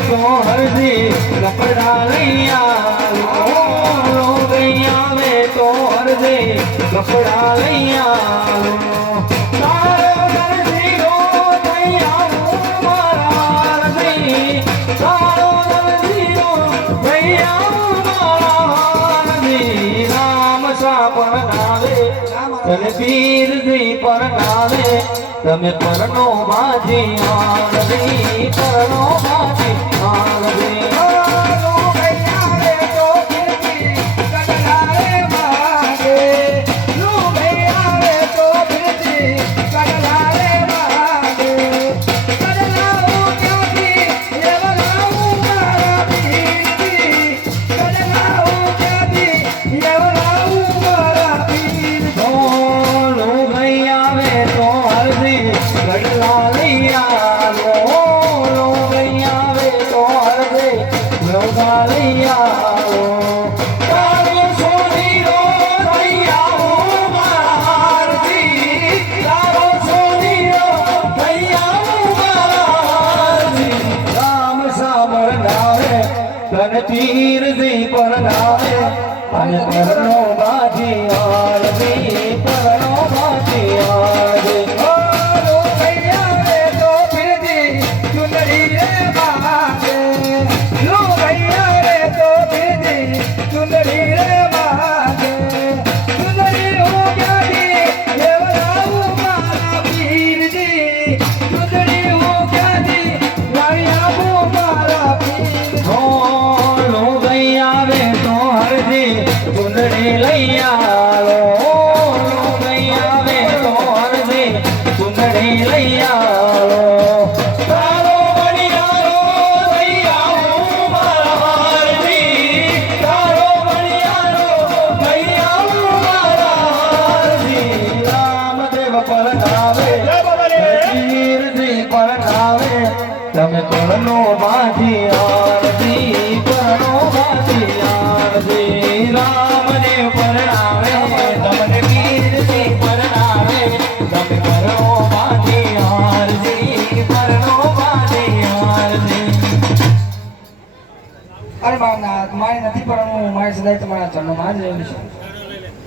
તો હરજી કપડા લઈ આલો ગઈ આવે તો હરજી કપડા લઈ આલો તારો હરજી રો થઈ આવું મારા હરજી તારો હરજી રો થઈ આવું મારા હરજી રામ સા પરનાવે તને પીરજી પરનાવે તમે પરનો બાજી આરતી પરનો બાજી આરતી પીર દી પરનાવે અને પરનો બાજી આરતી પરનો બાજી આરતી ઓ ભૈયા રે તો પીરજી ચુનરી રે માગે લો ભૈયા રે તો પીરજી ચુનરી રે માગે ચુનરી હો ક્યાંથી લેવરાવું મારા પીરજી ચુનરી હો ક્યાંથી લાવી આપું મારા પીર ચુંદડી લઈ આલો ગઈ આવે તો હરજી ચુંદડી લઈ આલો તારો બણિયારો લઈ આવું મારા હરજી તારો બણિયારો લઈ આવું મારા હરજી રામદેવ પરનાવે પીરજી પરનાવે તમે પરનો બાજી આરતી પરનો બાજી આરતી રામદેવ પરનાવે તમને પીરજી પરનાવે તમે પરનો બાજી આરતી પરનો બાજી આરતી અરે બાપનાથ મારે નથી પણ હું મારી સદાય તમારા ચરણોમાં જ રહેલું છું